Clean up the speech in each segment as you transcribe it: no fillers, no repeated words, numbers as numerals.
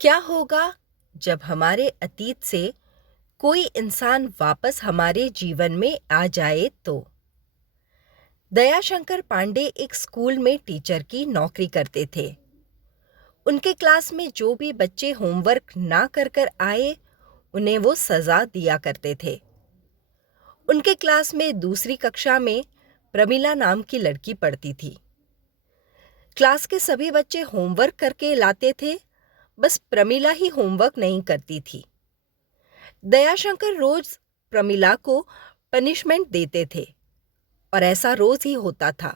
क्या होगा जब हमारे अतीत से कोई इंसान वापस हमारे जीवन में आ जाए तो? दयाशंकर पांडे एक स्कूल में टीचर की नौकरी करते थे। उनके क्लास में जो भी बच्चे होमवर्क ना कर कर आए, उन्हें वो सजा दिया करते थे। उनके क्लास में दूसरी कक्षा में प्रमिला नाम की लड़की पढ़ती थी। क्लास के सभी बच्चे होमवर्क करके लाते थे, बस प्रमिला ही होमवर्क नहीं करती थी। दयाशंकर रोज प्रमिला को पनिशमेंट देते थे और ऐसा रोज ही होता था।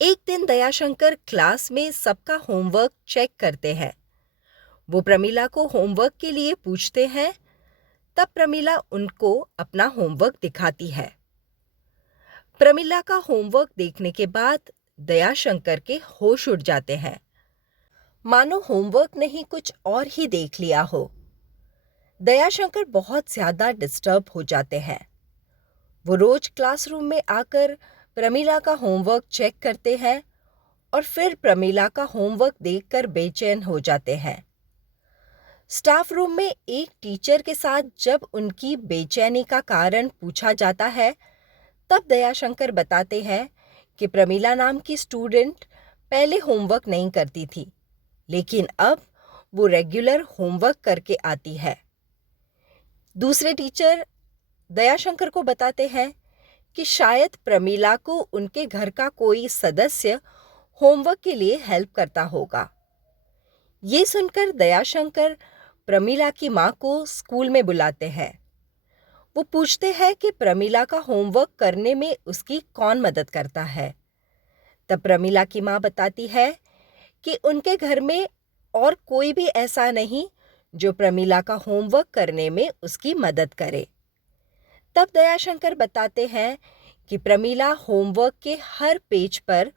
एक दिन दयाशंकर क्लास में सबका होमवर्क चेक करते हैं। वो प्रमिला को होमवर्क के लिए पूछते हैं, तब प्रमिला उनको अपना होमवर्क दिखाती है। प्रमिला का होमवर्क देखने के बाद दयाशंकर के होश उड़ जाते हैं, मानो होमवर्क नहीं कुछ और ही देख लिया हो। दयाशंकर बहुत ज्यादा डिस्टर्ब हो जाते हैं। वो रोज क्लासरूम में आकर प्रमिला का होमवर्क चेक करते हैं और फिर प्रमिला का होमवर्क देखकर बेचैन हो जाते हैं। स्टाफ रूम में एक टीचर के साथ जब उनकी बेचैनी का कारण पूछा जाता है, तब दयाशंकर बताते हैं कि प्रमिला नाम की स्टूडेंट पहले होमवर्क नहीं करती थी, लेकिन अब वो रेगुलर होमवर्क करके आती है। दूसरे टीचर दयाशंकर को बताते हैं कि शायद प्रमिला को उनके घर का कोई सदस्य होमवर्क के लिए हेल्प करता होगा। ये सुनकर दयाशंकर प्रमिला की माँ को स्कूल में बुलाते हैं। वो पूछते हैं कि प्रमिला का होमवर्क करने में उसकी कौन मदद करता है। तब प्रमिला की माँ बताती है कि उनके घर में और कोई भी ऐसा नहीं जो प्रमिला का होमवर्क करने में उसकी मदद करे। तब दयाशंकर बताते हैं कि प्रमिला होमवर्क के हर पेज पर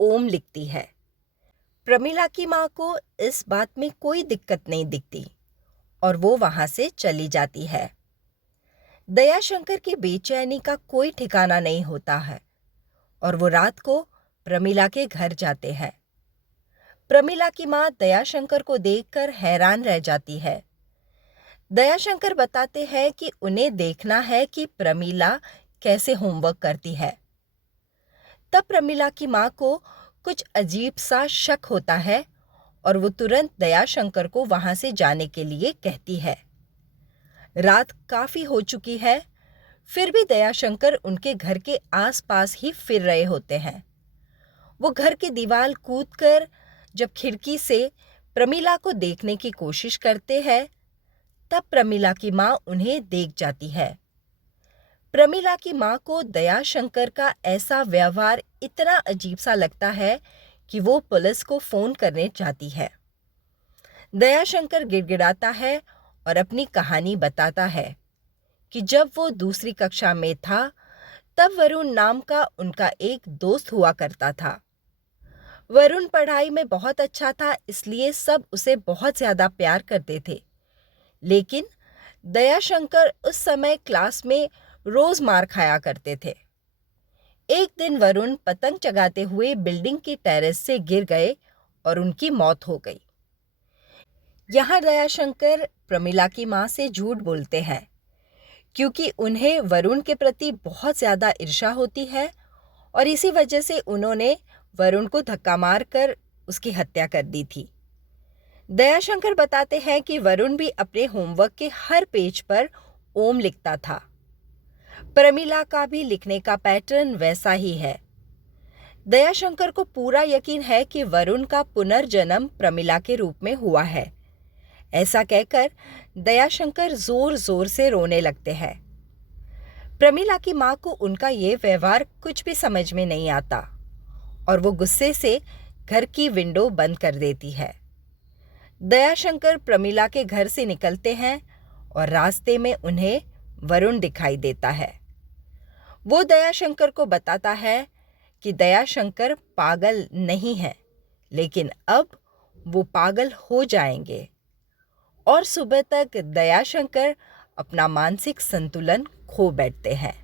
ओम लिखती है। प्रमिला की माँ को इस बात में कोई दिक्कत नहीं दिखती और वो वहां से चली जाती है। दयाशंकर की बेचैनी का कोई ठिकाना नहीं होता है और वो रात को प्रमिला के घर जाते हैं। प्रमिला की माँ दयाशंकर को देखकर हैरान रह जाती है। दयाशंकर बताते हैं कि उन्हें देखना है कि प्रमिला कैसे होमवर्क करती है। तब प्रमिला की माँ को कुछ अजीब सा शक होता है और वो तुरंत दयाशंकर को वहां से जाने के लिए कहती है। रात काफी हो चुकी है, फिर भी दयाशंकर उनके घर के आसपास ही फिर रहे होते हैं। वो घर की दीवार कूदकर जब खिड़की से प्रमिला को देखने की कोशिश करते हैं, तब प्रमिला की माँ उन्हें देख जाती है। प्रमिला की माँ को दयाशंकर का ऐसा व्यवहार इतना अजीब सा लगता है कि वो पुलिस को फोन करने जाती है। दयाशंकर गिड़गिड़ाता है और अपनी कहानी बताता है कि जब वो दूसरी कक्षा में था, तब वरुण नाम का उनका एक दोस्त हुआ करता था। वरुण पढ़ाई में बहुत अच्छा था, इसलिए सब उसे बहुत ज्यादा प्यार करते थे। लेकिन दयाशंकर उस समय क्लास में रोज मार खाया करते थे। एक दिन वरुण पतंग चगाते हुए बिल्डिंग की टेरेस से गिर गए और उनकी मौत हो गई। यहाँ दयाशंकर प्रमिला की माँ से झूठ बोलते हैं, क्योंकि उन्हें वरुण के प्रति बहुत ज्यादा ईर्ष्या होती है और इसी वजह से उन्होंने वरुण को धक्का मारकर उसकी हत्या कर दी थी। दयाशंकर बताते हैं कि वरुण भी अपने होमवर्क के हर पेज पर ओम लिखता था। प्रमिला का भी लिखने का पैटर्न वैसा ही है। दयाशंकर को पूरा यकीन है कि वरुण का पुनर्जन्म प्रमिला के रूप में हुआ है। ऐसा कहकर दयाशंकर जोर जोर से रोने लगते हैं। प्रमिला की माँ को उनका ये व्यवहार कुछ भी समझ में नहीं आता और वो गुस्से से घर की विंडो बंद कर देती है। दयाशंकर प्रमिला के घर से निकलते हैं और रास्ते में उन्हें वरुण दिखाई देता है। वो दयाशंकर को बताता है कि दयाशंकर पागल नहीं है, लेकिन अब वो पागल हो जाएंगे और सुबह तक दयाशंकर अपना मानसिक संतुलन खो बैठते हैं।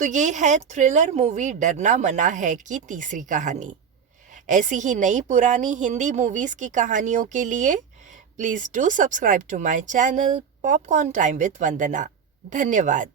तो ये है थ्रिलर मूवी डरना मना है की तीसरी कहानी। ऐसी ही नई पुरानी हिंदी मूवीज़ की कहानियों के लिए please do subscribe to my channel popcorn time with Vandana. धन्यवाद।